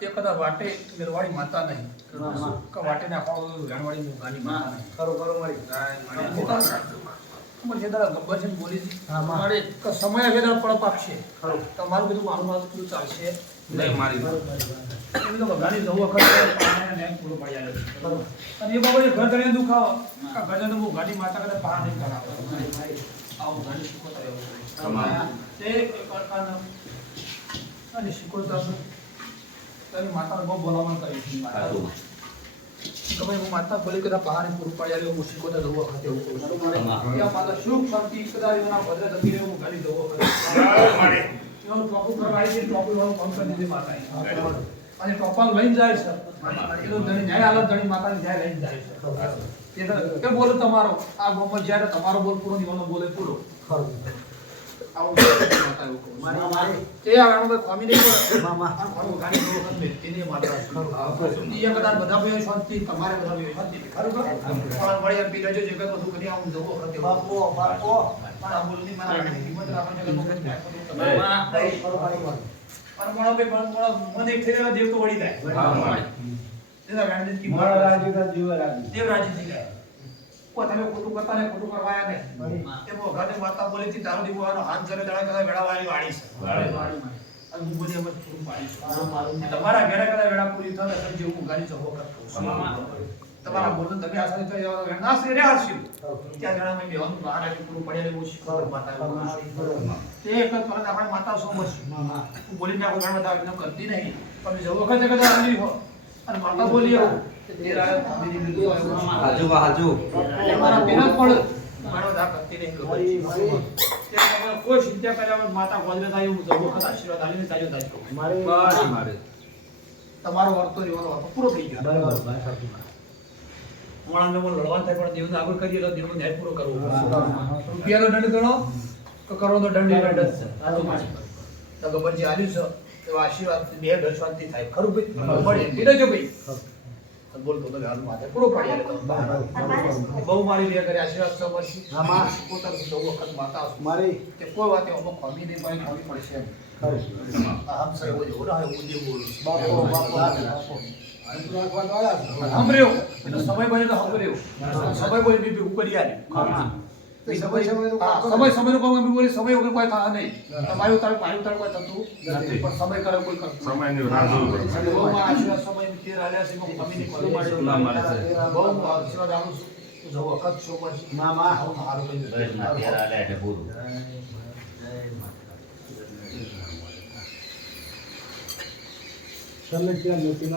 એ કદાચ વાટે મેરવાડી માતા નહીં વાટે નાખો વેણવાડી ગાની માતા નહીં ખરો ખરું મારી અમારે જે ગબ્બર છે ને બોલી હા, મારે સમય હવે પડપ આપશે. ખરું. તમારું બધું મારું મારું કીધું ચાલશે. નહીં મારી એમ તો બધાની જવું વખત પાણીને પડી આવે છે. અને એ બાબતે ઘર ધણીને દુખાવો ઘર ધણીને બહુ ગાડી માતા કદાચ પા નહીં કરાવે. આવું. તમારે. તે કારખાના અને શીખવતા તો માતાને બહુ બોલાવવાનું કરી છે. તમે હું માતા બોલી કદાચ પહાડને પૂરું પડી આવ્યો હું શીખવતા જવું વખતે એવું કહું છું. ત્યાં માતા સુખ શાંતિ કદાચ એના ભદ્ર ગતિ રહે હું ગાડી જવું વખતે એનું ટોપું કરવા આવી ટોપું વાળું ફોન કરી દીધી માતાએ. અને ટોપાલ લઈને જાય છે. એનો ધણી ન્યાય હાલત ધણી માતાની ન્યાય લઈને જાય છે. તો- તમારો. આ ગામમાં જ્યારે તમારો બોલ પૂરો નિવાનો બોલે પૂરો. ખરું. આવું માતા એવું દેવ તો વળી જાય. એના ગાંધી જીવ તમે ખોટું કરતા ને ખોટું કરવાયા નહીં. એ મોઘાને માતા બોલી હતી દારૂ દીવાનો હાથ જરે દાડા કદા વેડા વાળી વાળી છે હું પાડી છું તમારા ઘેરે કદા વેડા પૂરી થાય ને જેવું હું ગાડી જવો કરતો તમારા બોલન તમે આસાની તો એવા ના સે રે હરશી ત્યાં જણા મેં બેવાનું બહાર આવી પૂરું પડેલું એવું શીખવા માતા બોલું છું. તે એક જ પરત આપણે માતા શું બસું હું બોલીને આપણે ઘણા બધા કરતી નહીં. તમે જો વખતે કદા આવી હો અને માતા બોલી આવું. હાજુ હાજુ. જ કોઈ ચિંતા કર્યા માતા ગોદરે થાય જો તાજો. મારી તમારો વર્તો પૂરો થઈ ગયો બરાબર મોણા લડવા થાય પણ દેવને આગળ કરીએ તો દેવનો ન્યાય પૂરો કરવો. રૂપિયાનો દંડ ગણો તો કરોડનો દંડ એ દંડ છે. તો છે એવા આશીર્વાદ બે ઘર શાંતિ થાય. ખરું ભાઈ? મળે દેજો ભાઈ. બોલતો તો હાલ માથે પૂરો પાડી બહુ મારી લે કરી આશીર્વાદ સૌ મળશે. આમાં. પોતાનું સૌ વખત માતા મારી. તે કોઈ વાતે અમુક ખોમી નહીં પડે ખોમી પડશે એમ. ખરું. આ હમ સહી હોય એવું ના હોય, હું જે બોલું બાપો બાપો બાપો. રાખવા વાળા સાંભળ્યો? એટલે સમય બને તો સાંભળ્યો. સમય બને બીપી ઉપર. તે સમય સમયનું કામ હા, સમય સમયનું કામ એમ બોલી સમય વગર કોઈ થા નહીં. તમારી ઉતાર મારી ઉતાર કોઈ થતું નથી પણ સમય કરે કોઈ. સમયની રાહ જોવી મારા સમય તેર આલ્યા છે એમાં કમી નહીં પડે. ખુલ્લા બહુ આશીર્વાદ આલું છું. જો વખત છો બસ મામા. હું હારું કહી દઉં. તમે ક્યાં મૂકી